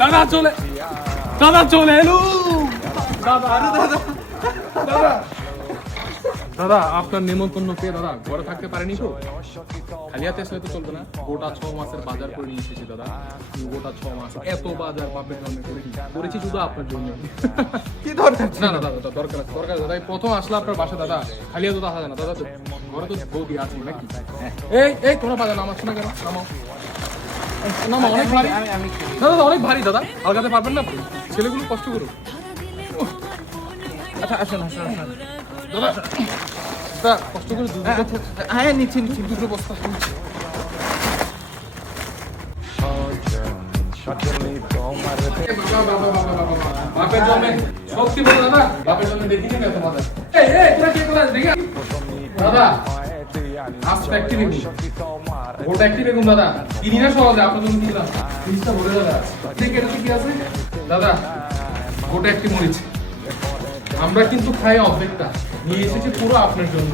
দাদা চলে এলো দাদা দাদা দাদা আপনার নেমন্তন্ন কে দাদা ঘরে থাকতে পারেনি তো খালি হাতে আসলে তো চলবে না গোটা 6 মাসের বাজার করে নিয়ে এসেছি দাদা গোটা 6 মাস এত বাজার বাপের জন্য করেছি শুধু আপনার জন্য কি দরকার? না না দাদা দরকার দাদা প্রথম আসলে আপনার বাসা দাদা খালি হাতে তো আসা যায় না দাদা তো ঘরে তো বৌদি আছে নাকি এই তোমরা বাজার নামাচ্ছ না কেন নামাও অনেক ভারী দাদা অনেক ভারী দাদা আলগাতে পারবেন না আপনি ছেলেগুলো কষ্ট করুন আচ্ছা আসেন দাদা দাদা কষ্ট করে হ্যাঁ নিচ্ছি দুটো বস্তা তুলছি বাপের জন্য সত্যি বলো দাদা বাপের জন্য দেখিনি না তোমাদের তোরা কি করে দেখে দাদা আজকে অ্যাক্টিভ ওটা অ্যাক্টিভ বেগুন দাদা কিনি না সহজে আপনার জন্য কিনলাম জিনিসটা বলে দাদা ঠিক আছে কি আছে দাদা ওটা অ্যাক্টিভ মরিচ আমরা কিন্তু খাই অর্ধেকটা নিয়ে এসেছি পুরো আপনার জন্য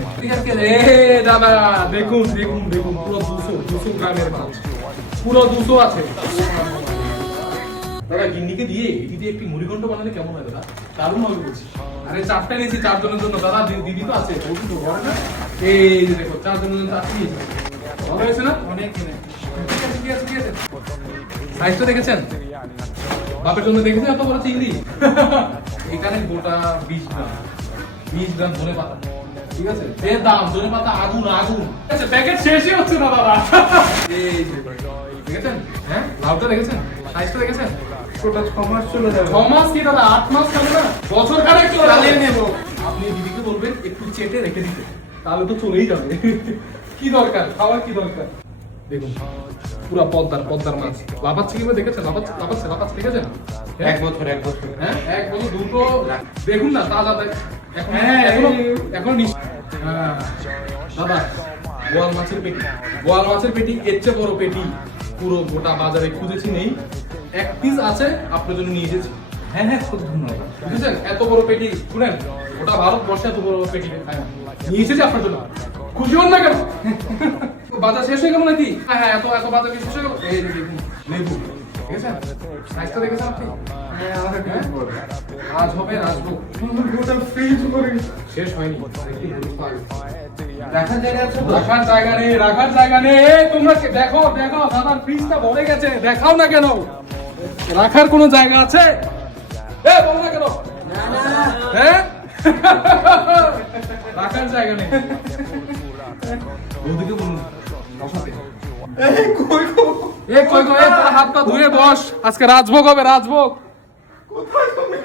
দাদা দেখুন পুরো 200 গ্রামের মাছ পুরো 200 আছে দাদা গিন্নিকে দিয়ে এটি দিয়ে একটি মুড়িঘণ্ট বানালে কেমন হয় দাদা দারুণ হবে বলছি আরে চারটা নিয়েছি 4 জনের জন্য দাদা দিদি তো আছে বলছি তো ঘরে না এই যে দেখো 4 জনের জন্য চারটি নিয়েছি ভালো হয়েছে না অনেক ঠিক আছে সাইজটা দেখেছেন বাপের জন্য দেখেছেন এত বড় চিংড়ি এখানে গোটা 20 গ্রাম ধনে পাতা ঠিক আছে এর দাম ধনে পাতা আগুন আচ্ছা প্যাকেট শেষই হচ্ছে না দাদা এই দেখেছেন হ্যাঁ লাউটা দেখেছেন সাইজটা দেখেছেন ওটা 6 মাস চলে যাবে 6 মাস কি দাদা 8 মাস চলে না বছর খানেক চলে চালিয়ে নেব আপনি দিদিকে বলবেন একটু চেটে রেখে দিতে তাহলে তো চলেই যাবে কি দরকার খাওয়ার কি দরকার দেখুন পুরো পদ্মার মাছ লাফাচ্ছে কিভাবে দেখেছেন লাফাচ্ছে দেখেছেন এক বছর হ্যাঁ এক বছর দুটো দেখুন না তাজা এখন দাদা গোয়াল মাছের পেটি এর চেয়ে বড় পেটি পুরো গোটা বাজারে খুঁজেছি নেই এক পিস আছে আপনার জন্য নিয়ে এসেছি হ্যাঁ খুব ধন্যবাদ বুঝেছেন এত বড় পেটি শুনেন ওটা ভারতবর্ষে এত বড় পেটি নিয়ে এসেছি আপনার জন্য খুশি হন না কেন বাজার শেষ হয়ে গেল নাকি হ্যাঁ এত বাজার শেষ হয়ে গেল এই দেখুন লেবু দেখেছেন সাইজটা দেখেছেন আপনি আজ হবে রাজভোগ গোটা ফ্রিজ করে শেষ হয়নি রাখার জায়গা আছে তো? রাখার জায়গা নেই এই তোমরা দেখো দাদার ফ্রিজটা ভরে গেছে দেখাও না কেন রাখার কোনো জায়গা আছে বলো না কেন হ্যাঁ রাখার জায়গা নেই বৌদিকে বলুন কই তোর হাত পা ধুয়ে বস আজকে রাজভোগ হবে কোথায় তুমি